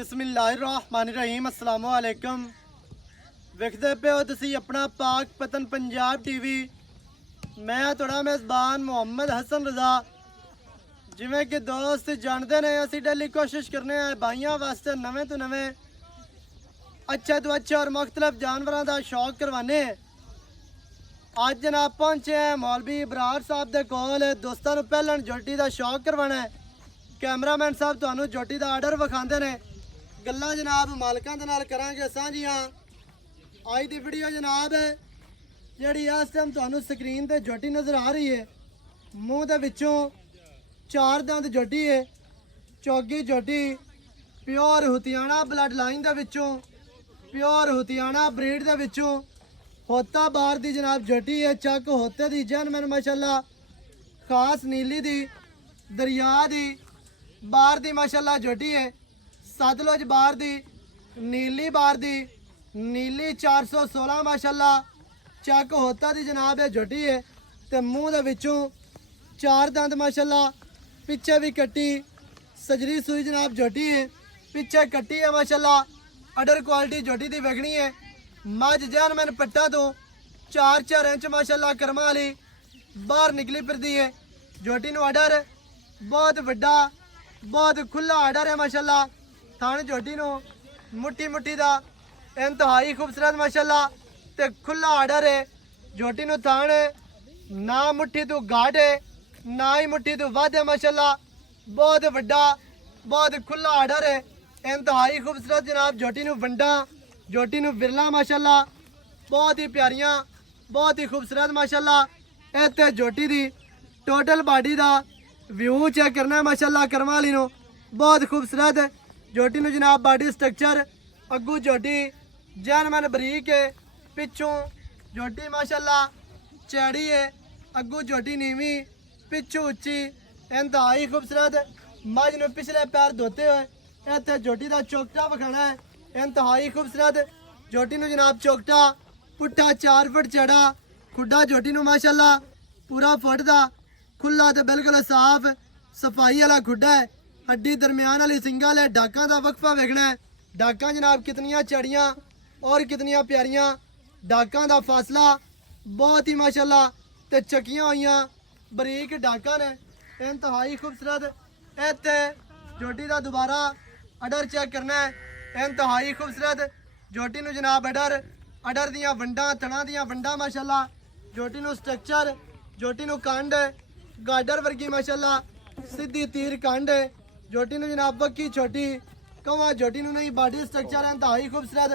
बिस्मिल्लाहिर्रहमानिर्रहीम अस्सलाम वालेकुम। वेखदे पे हो तुसी अपना पाक पतन पंजाब टीवी। मैं थोड़ा मेज़बान मुहम्मद हसन रज़ा। जिमें कि दोस्त जानते ने असी डेली कोशिश करने हैं भाइयों वास्ते नवे तो नवे अच्छे तो अच्छे और मुख्तलिफ जानवरों का शौक करवाने। अज जनाब पहुंचे हैं मौलवी बरार साहब के कोल। दोस्तों को पहले जोटी का शौक करवाना है। कैमरामैन साहब तुहानू जोटी का आर्डर विखाते हैं। गल्लां जनाब मालकां दे नाल करांगे सांझियां। अज दी वीडियो जनाब जिहड़ी इस टाइम तुहानू स्क्रीन ते जोटी नज़र आ रही है, मूँह दे विचों 4 दंद जोटी है, चौगी जोटी, प्योर हुतियाना ब्लड लाइन दे विचों, प्योर हुतियाना ब्रीड दे विचों, होता बार दी जनाब जोटी है। चक होते दी जनमन माशाल्लाह, खास नीली दी दरिया दी बार दी माशाल्लाह जोटी है। सतलुज बार दी नीली बार दी नीली 416 माशाल्लाह चक होता दी जनाब है जोटी है। ते मूँह दे विचों 4 दंद माशाल्लाह, पिछे भी कट्टी सजरी सुई जनाब जोटी है, पिछे कट्टी है माशाल्लाह। अडर क्वालिटी जोटी दी वेखनी है। मझ जानमन पट्टा तो 4-4 इंच माशाल्लाह करमा वाली बाहर निकली फिरदी है। जोटी नू अडर बहुत वड्डा बहुत खुला आर्डर है माशाल्लाह। थान जोटी नू मुट्ठी मुट्ठी दा इंतहाई खूबसूरत माशाल्लाह ते खुला आर्डर है। जोटी नू थान ना मुट्ठी तो घाट है ना ही मुट्ठी तो वध है माशाल्लाह। बहुत वड्डा बहुत खुला आर्डर है। इंतहाई खूबसूरत जनाब जोटी नू वंडा जोटी नू विरला माशाल्लाह। बहुत ही प्यारियां बहुत ही खूबसूरत माशाल्लाह। इत्थे जोटी दी टोटल बॉडी दा व्यू चेक करना है माशाल्लाह। करमा वाली नू बहुत खूबसूरत जोटी नू जनाब बॉडी स्ट्रक्चर अगू जोटी जानमन बरीक है, पिछों जोटी माशाल्लाह चैड़ी है, अगू जोटी नीवी, पिछू उच्ची, इंतहाई खूबसूरत। मझ नू पिछले पैर धोते हुए इत्थे जोटी दा चौकटा विखाना है। इंतहाई खूबसूरत जोटी नू जनाब चौकटा पुट्ठा 4 फुट चढ़ा खुड्डा जोटी नू माशाल्लाह पूरा फुट दा खुला ते बिल्कुल साफ सफाई वाला खुड्डा है। हड्डी दरम्यान वाली सिंगल है। डाकां दा वक्फा वेखना है। डाकां जनाब कितनियां चढ़ियां और कितनियां प्यारियां। डाकां दा फासला बहुत ही माशाल्लाह ते चकियां हुई बरीक डाकां ने। इंतहाई खूबसूरत। इत्थे जोटी दा दोबारा अडर चेक करना है। इंतहाई खूबसूरत जोटी नू जनाब अडर दियां वंडां थणा दियां वंडां माशाल्लाह। जोटी नू स्ट्रक्चर जोटी नू कंड गाडर वर्गी माशाल्लाह सीधी तीर कंड। जोटी नू जनाब बक्की छोटी कवा जोटी नू नहीं बॉडी स्ट्रक्चर है इंतहाई खूबसूरत।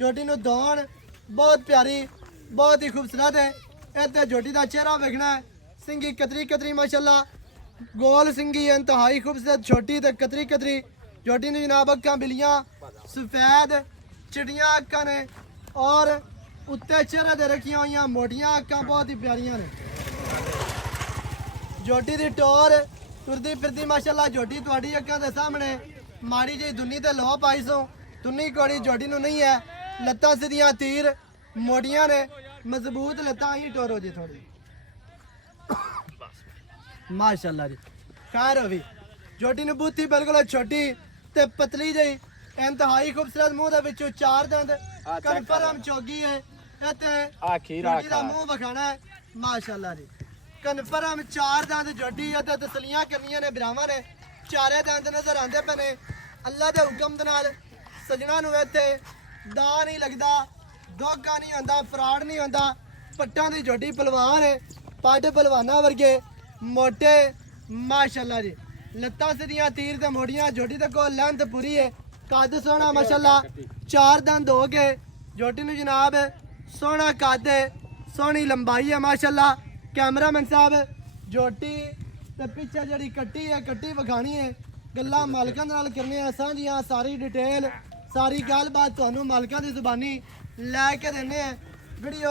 जोटी नू दौड़ बहुत प्यारी बहुत ही खूबसूरत है। इत्थे जोटी का चेहरा वेखना है। सिंगी कतरी कतरी माशाल्लाह गोल सिंगी है इंतहाई खूबसूरत छोटी ते कतरी कतरी। जोटी ने जनाब अक्कां बिलियां सफेद चिड़ियां अक्कां ने और उत्ते चेहरे दे रखियां हुई मोटियां अक्कां बहुत ही प्यारियां ने। जोटी दी टोर तुरदी फिरदी माशाल्लाह जोटी तुहाडी अक्कां दे सामने माड़ी जी दुन्नी ते लो पाई सो तुन्नी कोड़ी जोटी नू नहीं है। लत्तां सीधियां तीर मोटियां ने मजबूत लत्तां ही टोरो जी थोड़ी माशाल्लाह जी खैर होवी। जोटी नू बूथी बिल्कुल छोटी ते पतली जी इंतहाई खूबसूरत। मुंह दे विचों 4 दंद कन्फर्म चौगी है। इत्थे जोटी दा मुंह विखाना है माशाल्लाह जी। कन्फर्म 4 दंद जोटी है ते तसलियां करनियां ने बिरावां ने। 4 दंद नजर आंदे पे ने। अल्लाह दे हुक्म दे नाल सजना नू इत्थे दा नहीं लगदा, धोखा नहीं होंदा, फ्रॉड नहीं होंदा। पट्टां दी जोटी पलवान है, पट पलवाना वर्गे मोटे माशाल्लाह जी। लत्तां सीधियां तीर ते मोड़ियां। जोटी दे कोल लेंथ पूरी है, कद सोहना माशाल्लाह। 4 दंद हो गए जोटी नू जनाब सोहना कद है, सोहनी लंबाई है माशाल्लाह। कैमरामैन साहब जोटी ते पिछे जड़ी कट्टी है कट्टी विखानी है। गल्लां मालकां दे नाल करने सांझियां सारी डिटेल सारी गलबात तुहानू मालकां दी जुबानी लैके देने हैं। वीडियो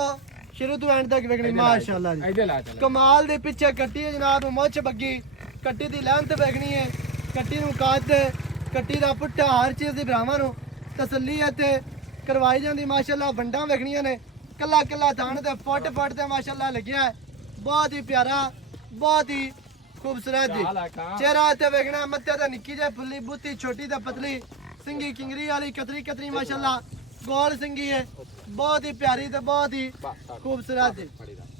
शुरू तो एंड तक वेखनी माशाल्लाह जी। कमाल दे पिछे कट्टी है जनाब मुछ बग्गी कट्टी दी लेंथ वेखनी है। कट्टी नू कद कट्टी दा पुट्ठा हर चीज़ दी भरावां नू तसल्ली इत्थे करवाई जांदी माशाल्लाह। वंडां वेखनियां ने कला कला थान ते फुट फुट ते माशाल्लाह लग्या है। बहुत ही प्यारा बहुत ही खूबसूरत जी। चेहरा इत्थे वेखना मत्थे ते निक्की जी फुल्ली बूथी छोटी ते पतली ਸਿੰਗੀ ਕਿੰਗਰੀ ਵਾਲੀ ਕਤਰੀ ਕਤਰੀ ਮਾਸ਼ਾਅੱਲਾ ਗੋਲ ਸਿੰਗੀ ਹੈ ਬਹੁਤ ਹੀ ਪਿਆਰੀ ਤੇ ਬਹੁਤ ਹੀ ਖੂਬਸੂਰਤ ਜੀ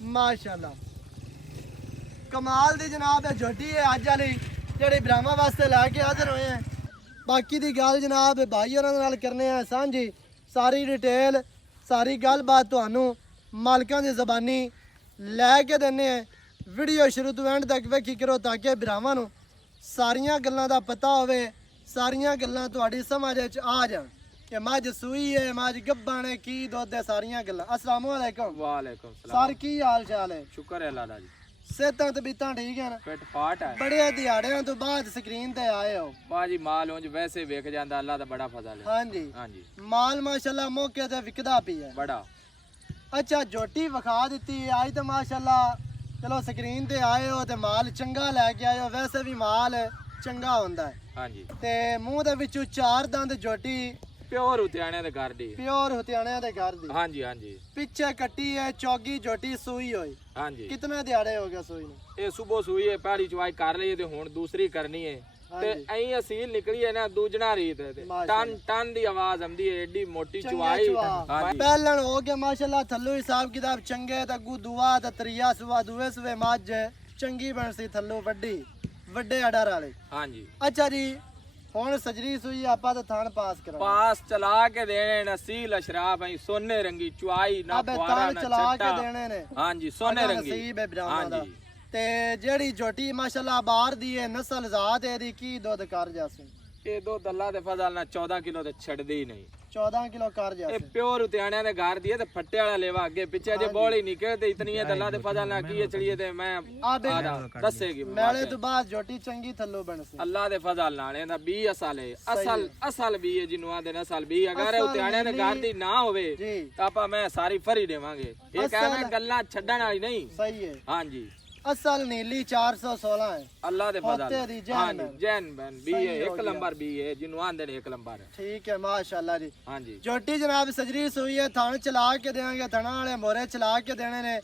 ਮਾਸ਼ਾਅੱਲਾ ਕਮਾਲ ਦੀ ਜਨਾਬ ਹੈ ਝੋਟੀ ਹੈ ਅੱਜ ਵਾਲੀ ਜਿਹੜੀ ਬ੍ਰਾਹਮਾ ਵਾਸਤੇ ਲੈ ਕੇ ਹਾਜ਼ਰ ਹੋਏ ਆ ਬਾਕੀ ਦੀ ਗੱਲ ਜਨਾਬ ਭਾਈ ਹੋਰਾਂ ਨਾਲ ਕਰਨੇ ਆ ਸਾਂਝੀ ਸਾਰੀ ਡਿਟੇਲ ਸਾਰੀ ਗੱਲਬਾਤ ਤੁਹਾਨੂੰ ਮਾਲਕਾਂ ਦੀ ਜ਼ਬਾਨੀ ਲੈ ਕੇ ਦਿੰਨੇ ਆ ਵੀਡੀਓ ਸ਼ੁਰੂ ਤੋਂ ਐਂਡ ਤੱਕ ਵੇਖੀ ਕਰੋ ਤਾਂ ਕਿ ਭਰਾਵਾਂ ਨੂੰ ਸਾਰੀਆਂ ਗੱਲਾਂ ਦਾ ਪਤਾ ਹੋਵੇ ਸਾਰੀਆਂ ਗੱਲਾਂ ਤੁਹਾਡੀ ਸਮਝ ਵਿੱਚ ਆ ਜਾਣ ਕਿ ਮੱਝ ਸੂਈ ਹੈ ਮੱਝ ਗੱਭਣ ਹੈ ਕੀ ਦੁੱਧ ਹੈ ਸਾਰੀਆਂ ਗੱਲਾਂ ਅਸਲਾਮੁ ਅਲੈਕੁਮ ਵਾਲੇਕੁਮ ਸਲਾਮ ਸਰ ਕੀ ਹਾਲ ਚਾਲ ਹੈ ਸ਼ੁਕਰ ਹੈ ਅੱਲਾ ਦਾ ਜੀ ਸਿਹਤਾਂ ਤਬੀਤਾਂ ਠੀਕ ਹਨ ਫਿੱਟ ਫਾਟ ਹੈ ਬੜੇ ਦਿਹਾੜਿਆਂ ਤੋਂ ਬਾਅਦ ਸਕਰੀਨ ਤੇ ਆਏ ਹੋ ਬਾਜੀ ਮਾਲ ਉਂਝ ਵੈਸੇ ਵੇਖ ਜਾਂਦਾ ਅੱਲਾ ਦਾ ਬੜਾ ਫਜ਼ਲ ਹੈ ਹਾਂਜੀ ਹਾਂਜੀ ਮਾਲ ਮਾਸ਼ਾਅੱਲਾ ਮੌਕੇ ਤੇ ਵਿਕਦਾ ਪਈ ਹੈ ਬੜਾ ਅੱਛਾ ਝੋਟੀ ਵਿਖਾ ਦਿੱਤੀ ਅੱਜ ਤਾਂ ਮਾਸ਼ਾਅੱਲਾ ਚਲੋ ਸਕਰੀਨ ਤੇ ਆਏ ਹੋ ਤੇ ਮਾਲ ਚੰਗਾ ਲੈ ਕੇ ਆਏ ਹੋ ਵੈਸੇ ਵੀ ਮਾਲ ਚੰਗਾ ਹੁੰਦਾ ਹੈ ਹਾਂਜੀ ਤੇ ਮੂੰਹ ਦੇ ਵਿੱਚੋਂ 4 ਦੰਦ ਝੋਟੀ ਪਿਓਰ ਉਤਿਆਣਿਆਂ ਦੇ ਘਰ ਦੀ ਪਿਓਰ ਹਤਿਆਣਿਆਂ ਦੇ ਘਰ ਦੀ ਹਾਂਜੀ ਹਾਂਜੀ ਪਿੱਛੇ ਕੱਟੀ ਹੈ ਚੌਗੀ ਝੋਟੀ ਸੂਈ ਹੋਈ ਹਾਂਜੀ ਕਿਤਨੇ ਦਿਹਾੜੇ ਹੋ ਗਏ ਸੂਈ ਨੂੰ ਇਹ ਸਵੇਰ ਸੂਈ ਹੈ ਪਹਿਲੀ ਚਵਾਈ ਕਰ ਲਈ ਤੇ ਹੁਣ ਦੂਸਰੀ ਕਰਨੀ ਹੈ ਤੇ ਐਂ ਅਸੀਲ ਨਿਕਲੀ ਹੈ ਨਾ ਦੂਜਣਾ ਰੀਤ ਹੈ ਤੇ ਟਨ ਟਨ ਦੀ ਆਵਾਜ਼ ਆਉਂਦੀ ਹੈ ਏਡੀ ਮੋਟੀ ਚਵਾਈ ਹਾਂਜੀ ਪਹਿਲਣ ਹੋ ਗਿਆ ਮਾਸ਼ਾਅੱਲਾ ਥੱਲੂ ਹਿਸਾਬ ਕਿਤਾਬ ਚੰਗੇ ਤੇ ਅੱਗੂ ਦੁਆ ਤੇ ਤਰੀਆ ਸੁਆ ਦੂਏ ਸਵੇ ਮੱਝ ਚੰਗੀ ਬਣ ਸੀ ਥੱਲੂ ਵੱਡੀ ਵੱਡੇ ਆਡਰ ਵਾਲੇ ਹਾਂਜੀ ਅੱਛਾ ਜੀ ਹੁਣ ਸਜਰੀ ਸੂਈ ਆਪਾਂ ਤਾਂ ਥਾਣ ਪਾਸ ਕਰਾ ਪਾਸ ਚਲਾ ਕੇ ਦੇਣੇ ਨਸੀਲ ਅਸ਼ਰਾਫ ਐ ਸੋਨੇ ਰੰਗੀ ਚੁਆਈ ਨਾ ਅਬੇ ਫੁਆਰਾ ਥਾਣ ਨਾ ਚਲਾ ਕੇ ਚੱਟਾ ਦੇਣੇ ਨੇ ਹਾਂਜੀ ਸੋਨੇ ਰੰਗੀ ਨਸੀਬ ਹੈ ਬਰਾਵਾਂ ਦਾ ਹਾਂਜੀ ਤੇ ਜਿਹੜੀ ਝੋਟੀ ਮਾਸ਼ਾਅੱਲਾ ਬਾਹਰ ਦੀ ਹੈ ਨਸਲ ਜ਼ਾਤ ਇਹਦੀ ਕੀ ਦੁੱਧ ਕਰ ਜਾਸੀ ਇਹ ਦੋ ਅੱਲਾ ਦੇ ਫਜ਼ਲ ਨਾਲ 14 ਕਿਲੋ ਤੇ ਛੱਡਦੇ ਹੀ ਨਹੀਂ 14 ਕਿਲੋ ਕਰ ਇਹ ਜਾਸੀ ਪਿਓਰ ਉਤਿਆਣਿਆਂ ਦੇ ਘਰ ਦੀ ਹੈ ਤੇ ਫੱਟੇ ਵਾਲਾ ਲੇਵਾ ਅੱਗੇ ਪਿੱਛੇ ਜੇ ਬੋਲ ਹੀ ਨਿਕਲੇ ਤੇ ਇਤਨੀ ਹੈ ਅੱਲਾ ਦੇ ਫਜ਼ਲ ਨਾਲ ਕੀ ਚੜੀਏ ਤੇ ਮੈਂ ਆਬੇ ਦੱਸੇਗੀ ਮੈਲੇ ਤੋਂ ਬਾਅਦ ਝੋਟੀ ਚੰਗੀ ਥੱਲੋਂ ਬਣ ਸੀ ਅੱਲਾ ਦੇ ਫਜ਼ਲ ਨਾਲ ਇਹਦਾ 20 ਅਸਲ ਹੈ ਅਸਲ ਵੀ ਹੈ ਜਿਹਨੂੰ ਆਂਦੇ ਨੇ ਅਸਲ ਵੀ ਅਗਰ ਉਤਿਆਣਿਆਂ ਦੇ ਘਰ ਦੀ ਨਾ ਹੋਵੇ ਜੀ ਤਾਂ ਆਪਾਂ ਮੈਂ ਸਾਰੀ ਫਰੀ ਦੇਵਾਂਗੇ ਇਹ ਕਹਿੰਦਾ ਗੱਲਾਂ ਛੱਡਣ ਵਾਲੀ ਨਹੀਂ ਸਹੀ ਹੈ ਹਾਂਜੀ ਅਸਲ ਨੀਲੀ 416 ਹੈ ਅੱਲਾ ਦੇ ਫਜ਼ਲ ਹੋਤੇ ਦੀ ਜੈਨ ਹਾਂਜੀ ਹੈ। ਜੈਨ ਬਨ ਵੀ ਹੈ ਇੱਕ ਨੰਬਰ ਵੀ ਹੈ ਜਿਹਨੂੰ ਆਂਦੇ ਨੇ ਇੱਕ ਨੰਬਰ ਠੀਕ ਹੈ ਮਾਸ਼ਾਅੱਲਾ ਜੀ ਹਾਂਜੀ ਝੋਟੀ ਜਨਾਬ ਸਜਰੀ ਸੂਈ ਹੈ ਥਣ ਚਲਾ ਕੇ ਦੇਵਾਂਗੇ ਥਣਾ ਵਾਲੇ ਮੋਰੇ ਚਲਾ ਕੇ ਦੇਣੇ ਨੇ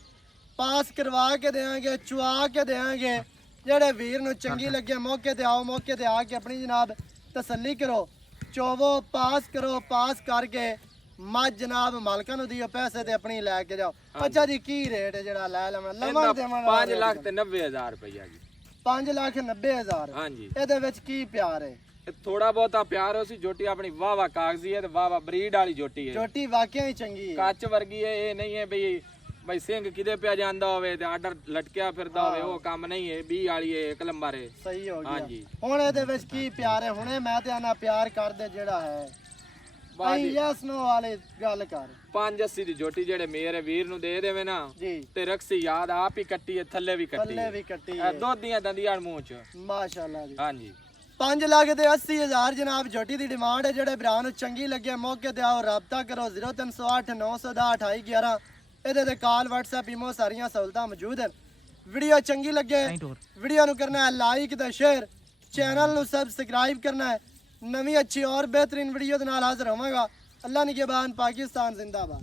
ਪਾਸ ਕਰਵਾ ਕੇ ਦੇਵਾਂਗੇ ਚੁਆ ਕੇ ਦੇਵਾਂਗੇ ਜਿਹੜੇ ਵੀਰ ਨੂੰ ਚੰਗੀ ਲੱਗੇ ਮੌਕੇ ਤੇ ਆਓ ਮੌਕੇ ਤੇ ਆ ਕੇ ਆਪਣੀ ਜਨਾਬ ਤਸੱਲੀ ਕਰੋ ਚੋਵੋ ਪਾਸ ਕਰੋ ਪਾਸ ਕਰਕੇ ਮੱਝ ਜਨਾਬ ਮਾਲਕਾਂ ਨੂੰ ਦਿਓ ਪੈਸੇ ਤੇ ਆਪਣੀ ਲੈ ਕੇ ਜਾਓ ਅੱਛਾ ਜੀ ਕੀ ਰੇਟ ਹੈ ਜਿਹੜਾ ਲੈ ਲਵਾਂ ਲਵਾਂ ਦੇਵਾਂ 5 ਲੱਖ ਤੇ 90,000 ਰੁਪਇਆ ਜੀ 5,90,000 ਹਾਂਜੀ ਇਹਦੇ ਵਿੱਚ ਕੀ ਪਿਆਰ ਹੈ ਇਹ ਥੋੜਾ ਬਹੁਤਾ ਪਿਆਰ ਹੋ ਸੀ ਜੋਟੀ ਆਪਣੀ ਵਾਹ ਵਾਹ ਕਾਗਜ਼ੀ ਹੈ ਤੇ ਵਾਹ ਵਾਹ ਬਰੀਡ ਵਾਲੀ ਜੋਟੀ ਹੈ ਝੋਟੀ ਵਾਕਿਆ ਹੀ ਚੰਗੀ ਹੈ ਕੱਚ ਵਰਗੀ ਹੈ ਇਹ ਨਹੀਂ ਹੈ ਬਈ ਸਿੰਘ ਕਿਤੇ ਪਿਆ ਜਾਂਦਾ ਹੋਵੇ ਤੇ ਆਰਡਰ ਲਟਕਿਆ ਫਿਰਦਾ ਹੋਵੇ ਉਹ ਕੰਮ ਨਹੀਂ ਹੈ 20 ਵਾਲੀ ਹੈ ਇੱਕ ਨੰਬਰ ਹੈ ਸਹੀ ਹੋ ਗਿਆ ਹਾਂਜੀ ਹੁਣ ਇਹਦੇ ਵਿੱਚ ਕੀ ਪਿਆਰ ਹੈ ਹੁਣੇ ਮੈਂ ਤੇ ਆਨਾ ਪਿਆਰ ਕਰਦੇ ਜਿਹੜਾ ਹੈ ਭਾਈ ਯਸ ਨੋ ਵਾਲੇ ਗੱਲ ਕਰ 580 ਦੀ ਜੋਟੀ ਜਿਹੜੇ ਮੇਰੇ ਵੀਰ ਨੂੰ ਦੇ ਦੇਵੇ ਨਾ ਜੀ ਤੇ ਰਕਸੀ ਯਾਦ ਆਪ ਹੀ ਕੱਟੀ ਹੈ ਥੱਲੇ ਵੀ ਕੱਟੀ ਥੱਲੇ ਵੀ ਕੱਟੀ ਇਹ ਹੈ ਦੁੱਧ ਦੀਆਂ ਦੰਦੀਆਂ ਮੂੰਹ ਚ ਮਾਸ਼ਾਅੱਲਾ ਜੀ ਹਾਂਜੀ 5 ਲੱਖ ਤੇ 80,000 ਜਨਾਬ ਝੋਟੀ ਦੀ ਡਿਮਾਂਡ ਹੈ ਜਿਹੜੇ ਭਰਾ ਨੂੰ ਚੰਗੀ ਲੱਗੇ ਮੌਕੇ ਤੇ ਆਓ ਰਾਬਤਾ ਕਰੋ 0308 910 2811 ਇਹਦੇ ਤੇ ਕਾਲ WhatsApp ਈਮੋ ਸਾਰੀਆਂ ਸਹੂਲਤਾਂ ਮੌਜੂਦ ਹਨ ਵੀਡੀਓ ਚੰਗੀ ਲੱਗੇ ਵੀਡੀਓ ਨੂੰ ਕਰਨਾ ਹੈ ਲਾਈਕ ਤੇ ਸ਼ੇਅਰ ਚੈਨਲ ਨੂੰ ਸਬਸਕ੍ਰਾਈਬ ਕਰਨਾ ਹੈ ਨਵੀਂ ਅੱਛੀ ਔਰ ਬਿਹਤਰੀਨ ਵੀਡੀਓ ਦੇ ਨਾਲ ਹਾਜ਼ਰ ਹੋਵਾਂਗਾ ਅੱਲਾ ਨਿਗਹਿਬਾਨ ਪਾਕਿਸਤਾਨ ਜ਼ਿੰਦਾਬਾਦ